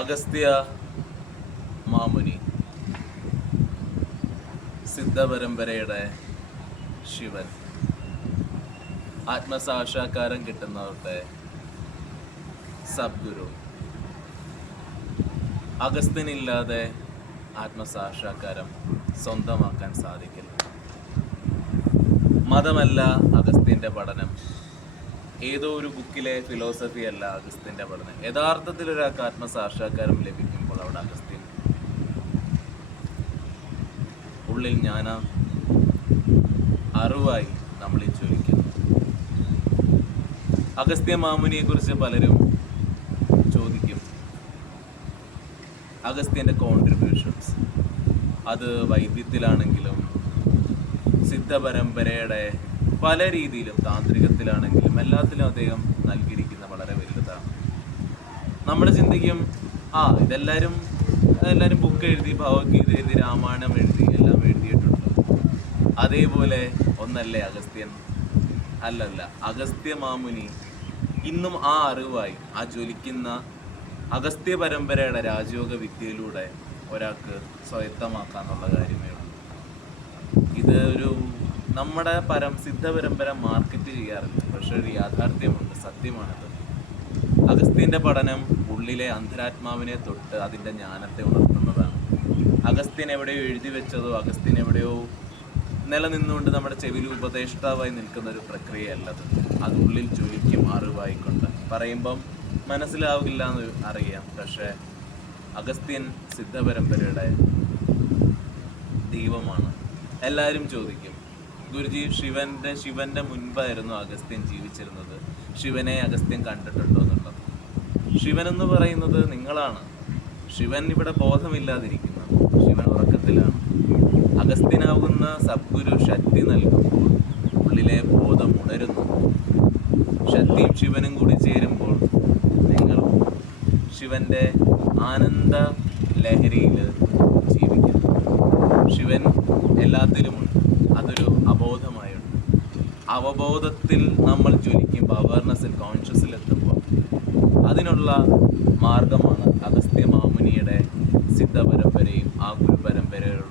അഗസ്ത്യ മാമുനി സിദ്ധപരമ്പരയുടെ ശിവൻ, ആത്മസാക്ഷാത്കാരം കിട്ടുന്നവരുടെ സദ്ഗുരു. അഗസ്ത്യനില്ലാതെ ആത്മസാക്ഷാത്കാരം സ്വന്തമാക്കാൻ സാധിക്കില്ല. മതമല്ല അഗസ്ത്യൻ്റെ പഠനം, ഏതോ ഒരു ബുക്കിലെ ഫിലോസഫി അല്ല അഗസ്ത്യൻ്റെ പഠനം. യഥാർത്ഥത്തിൽ ഒരാൾക്ക് ആത്മസാക്ഷാത്കാരം ലഭിക്കുമ്പോൾ അവിടെ അഗസ്ത്യൻ ഉള്ളിൽ ജ്ഞാന അറിവായി നമ്മളീ ജ്വലിക്കുന്നു. അഗസ്ത്യ മാമുനിയെ കുറിച്ച് പലരും ചോദിക്കും. അഗസ്ത്യൻ്റെ കോൺട്രിബ്യൂഷൻസ്, അത് വൈദ്യത്തിലാണെങ്കിലും സിദ്ധപരമ്പരയുടെ പല രീതിയിലും, താന്ത്രികത്തിലാണെങ്കിലും എല്ലാത്തിലും അദ്ദേഹം നൽകിയിരിക്കുന്ന വളരെ വലുതാണ്. നമ്മൾ ചിന്തിക്കും, ഇതെല്ലാവരും ബുക്ക് എഴുതി, ഭഗവത്ഗീത എഴുതി, രാമായണം എഴുതി, എല്ലാം എഴുതിയിട്ടുണ്ട്. അതേപോലെ ഒന്നല്ലേ അഗസ്ത്യൻ? അല്ലല്ല. അഗസ്ത്യ മാമുനി ഇന്നും ആ അറിവായി, ആ ജ്വലിക്കുന്ന അഗസ്ത്യ പരമ്പരയുടെ രാജയോഗ വിദ്യയിലൂടെ ഒരാൾക്ക് സ്വായത്തമാക്കാന്നുള്ള കാര്യമേ ഉള്ളൂ. ഇത് ഒരു നമ്മുടെ സിദ്ധപരമ്പര മാർക്കറ്റ് ചെയ്യാറില്ല, പക്ഷെ ഒരു യാഥാർത്ഥ്യമുണ്ട്, സത്യമാണത്. അഗസ്ത്യൻ്റെ പഠനം ഉള്ളിലെ അന്തരാത്മാവിനെ തൊട്ട് അതിൻ്റെ ജ്ഞാനത്തെ ഉണർത്തുന്നതാണ്. അഗസ്ത്യൻ എവിടെയോ എഴുതി വെച്ചതോ അഗസ്ത്യൻ എവിടെയോ നിലനിന്നുകൊണ്ട് നമ്മുടെ ചെവിയിൽ ഉപദേഷ്ടാവായി നിൽക്കുന്ന ഒരു പ്രക്രിയയല്ലത്. അത് ഉള്ളിൽ ജ്വലിക്കും അറിവായിക്കൊണ്ട്. പറയുമ്പം മനസ്സിലാവില്ല എന്ന് അറിയാം, പക്ഷേ അഗസ്ത്യൻ സിദ്ധപരമ്പരയുടെ ദൈവമാണ്. എല്ലാവരും ചോദിക്കും, ഗുരുജി, ശിവന്റെ മുൻപായിരുന്നു അഗസ്ത്യൻ ജീവിച്ചിരുന്നത്, ശിവനെ അഗസ്ത്യൻ കണ്ടിട്ടുണ്ടോ എന്നുള്ളത്. ശിവൻ എന്ന് പറയുന്നത് നിങ്ങളാണ്. ശിവൻ ഇവിടെ ബോധമില്ലാതിരിക്കുന്നു, ശിവൻ ഉറക്കത്തിലാണ്. അഗസ്ത്യനാവുന്ന സദ്ഗുരു ശക്തി നൽകുമ്പോൾ ഉള്ളിലെ ബോധം ഉണരുന്നു. ശക്തിയും ശിവനും കൂടി ചേരുമ്പോൾ നിങ്ങൾ ശിവന്റെ ആനന്ദ ലഹരിയിൽ ജീവിക്കുന്നു. ശിവൻ എല്ലാത്തിലുമുണ്ട്, അതൊരു അബോധമായുണ്ട്. അവബോധത്തിൽ നമ്മൾ ജ്വലിക്കുമ്പോൾ, അവയർനെസ്സിൽ, കോൺഷ്യസിൽ എത്തുമ്പോൾ അതിനുള്ള മാർഗമാണ് അഗസ്ത്യ മാമുനിയുടെ സിദ്ധപരമ്പരയും ആ ഗുരു പരമ്പരയുടെ